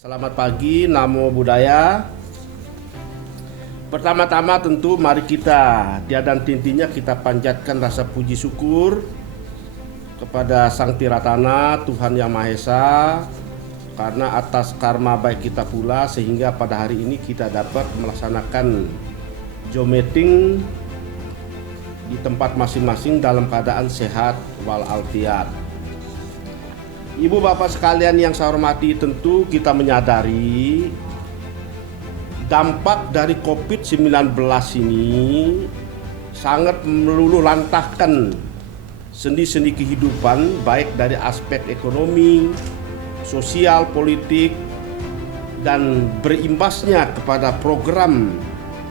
Selamat pagi, Namo Buddhaya. Pertama-tama tentu mari kita tiada intinya kita panjatkan rasa puji syukur kepada Sang Tiratana, Tuhan Yang Maha Esa, karena atas karma baik kita pula sehingga pada hari ini kita dapat melaksanakan Zoom meeting di tempat masing-masing dalam keadaan sehat walafiat. Ibu bapak sekalian yang saya hormati, tentu kita menyadari dampak dari COVID-19 ini sangat meluluh lantahkan sendi-sendi kehidupan, baik dari aspek ekonomi, sosial, politik, dan berimbasnya kepada program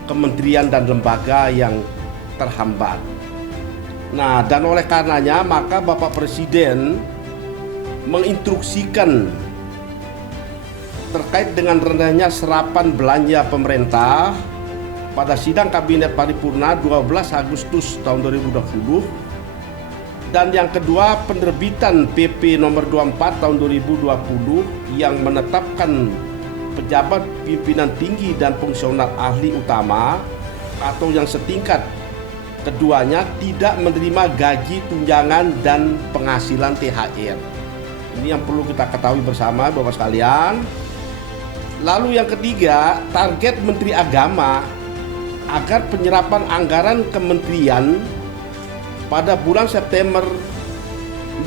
kementerian dan lembaga yang terhambat. Nah, dan oleh karenanya maka Bapak Presiden menginstruksikan terkait dengan rendahnya serapan belanja pemerintah pada sidang Kabinet Paripurna 12 Agustus tahun 2020, dan yang kedua penerbitan PP nomor 24 tahun 2020 yang menetapkan pejabat pimpinan tinggi dan fungsional ahli utama atau yang setingkat keduanya tidak menerima gaji, tunjangan, dan penghasilan THR. Ini yang perlu kita ketahui bersama Bapak sekalian. Lalu yang ketiga, target Menteri Agama agar penyerapan anggaran kementerian pada bulan September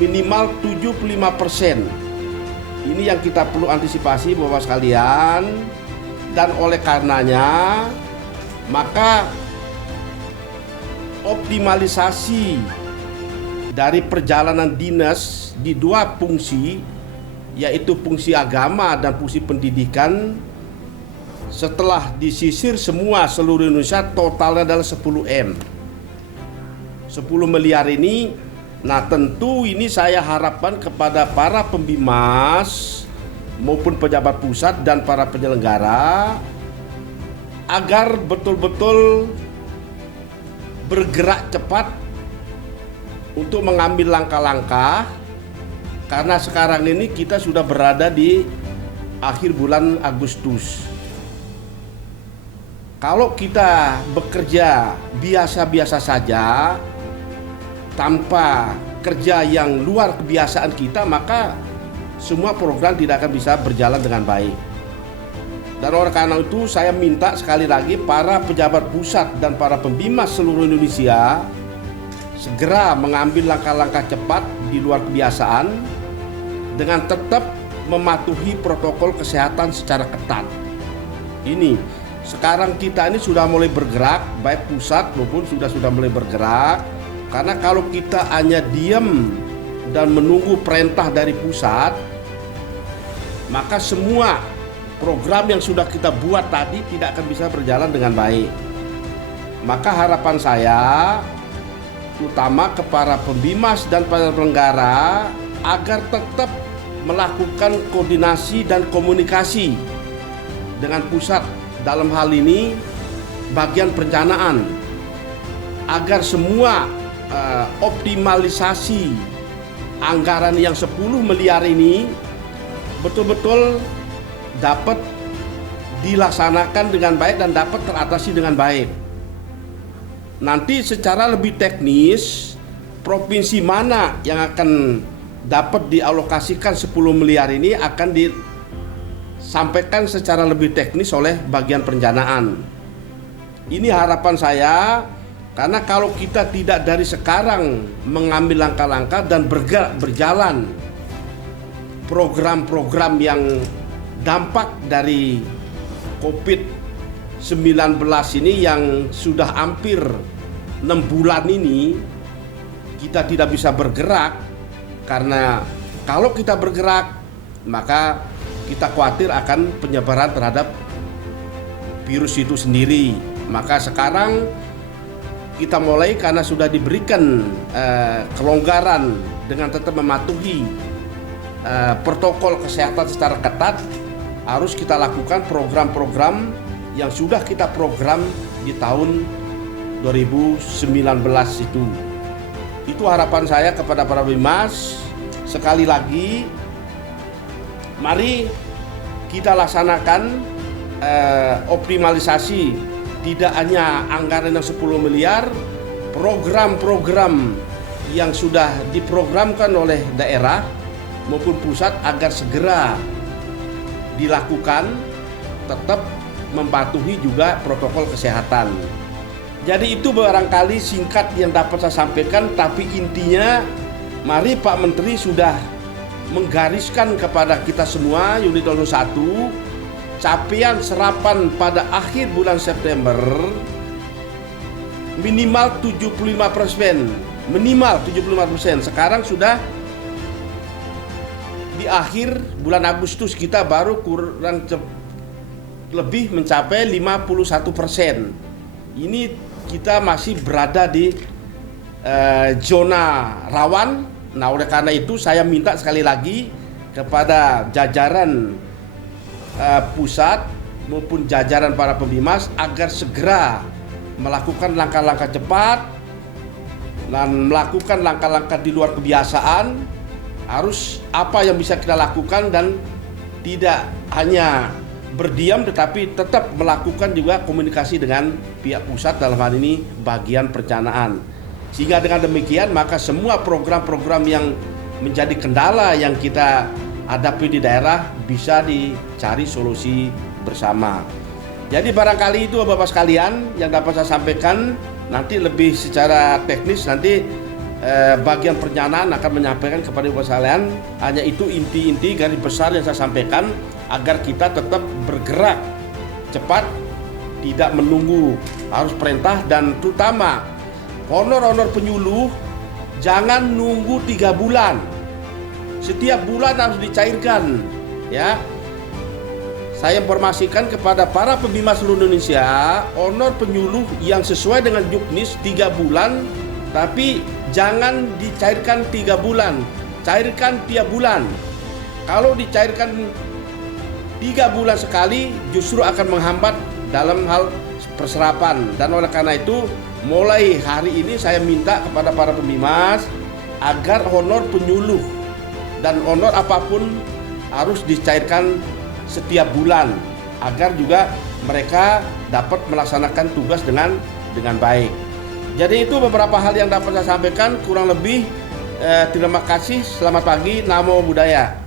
minimal 75%. Ini yang kita perlu antisipasi Bapak sekalian. Dan oleh karenanya maka optimalisasi dari perjalanan dinas di dua fungsi, yaitu fungsi agama dan fungsi pendidikan, setelah disisir semua seluruh Indonesia totalnya adalah 10 miliar ini. Nah, tentu ini saya harapkan kepada para pembimas maupun pejabat pusat dan para penyelenggara agar betul-betul bergerak cepat untuk mengambil langkah-langkah, karena sekarang ini kita sudah berada di akhir bulan Agustus. Kalau kita bekerja biasa-biasa saja tanpa kerja yang luar kebiasaan kita, maka semua program tidak akan bisa berjalan dengan baik. Dan oleh karena itu saya minta sekali lagi para pejabat pusat dan para pembimas seluruh Indonesia segera mengambil langkah-langkah cepat di luar kebiasaan dengan tetap mematuhi protokol kesehatan secara ketat. Ini sekarang kita ini sudah mulai bergerak, baik pusat maupun sudah mulai bergerak. Karena kalau kita hanya diam dan menunggu perintah dari pusat, maka semua program yang sudah kita buat tadi tidak akan bisa berjalan dengan baik. Maka harapan saya terutama kepada pembimas dan para penyelenggara agar tetap melakukan koordinasi dan komunikasi dengan pusat dalam hal ini bagian perencanaan, agar semua optimalisasi anggaran yang 10 miliar ini betul-betul dapat dilaksanakan dengan baik dan dapat teratasi dengan baik. Nanti secara lebih teknis, provinsi mana yang akan dapat dialokasikan 10 miliar ini akan disampaikan secara lebih teknis oleh bagian perencanaan. Ini harapan saya, karena kalau kita tidak dari sekarang mengambil langkah-langkah dan berjalan program-program yang dampak dari COVID-19 ini yang sudah hampir 6 bulan ini, kita tidak bisa bergerak. Karena kalau kita bergerak maka kita khawatir akan penyebaran terhadap virus itu sendiri. Maka sekarang kita mulai, karena sudah diberikan kelonggaran dengan tetap mematuhi protokol kesehatan secara ketat, harus kita lakukan program-program yang sudah kita program di tahun 2019 itu. Itu harapan saya kepada para bimas. Sekali lagi, mari kita laksanakan optimalisasi tidak hanya anggaran yang 10 miliar, program-program yang sudah diprogramkan oleh daerah maupun pusat agar segera dilakukan, tetap mematuhi juga protokol kesehatan. Jadi itu barangkali singkat yang dapat saya sampaikan, tapi intinya mari Pak Menteri sudah menggariskan kepada kita semua unit 01 capaian serapan pada akhir bulan September minimal 75%, minimal 75%. Sekarang sudah di akhir bulan Agustus kita baru kurang lebih mencapai 51%. Ini kita masih berada di zona rawan. Nah, oleh karena itu saya minta sekali lagi kepada jajaran pusat maupun jajaran para pembimas agar segera melakukan langkah-langkah cepat dan melakukan langkah-langkah di luar kebiasaan. Harus apa yang bisa kita lakukan dan tidak hanya berdiam tetapi tetap melakukan juga komunikasi dengan pihak pusat, dalam hal ini bagian perencanaan. Sehingga dengan demikian maka semua program-program yang menjadi kendala yang kita hadapi di daerah bisa dicari solusi bersama. Jadi barangkali itu Bapak sekalian yang dapat saya sampaikan. Nanti lebih secara teknis nanti bagian perencanaan akan menyampaikan kepada Bapak sekalian. Hanya itu inti-inti garis besar yang saya sampaikan agar kita tetap bergerak cepat, tidak menunggu harus perintah, dan terutama honor-honor penyuluh jangan nunggu 3 bulan. Setiap bulan harus dicairkan, ya. Saya informasikan kepada para pembimas seluruh Indonesia, honor penyuluh yang sesuai dengan juknis 3 bulan, tapi jangan dicairkan 3 bulan, cairkan tiap bulan. Kalau dicairkan 3 bulan sekali justru akan menghambat dalam hal perserapan. Dan oleh karena itu mulai hari ini saya minta kepada para pembimas agar honor penyuluh dan honor apapun harus dicairkan setiap bulan agar juga mereka dapat melaksanakan tugas dengan baik. Jadi itu beberapa hal yang dapat saya sampaikan. Kurang lebih terima kasih. Selamat pagi. Namo Buddhaya.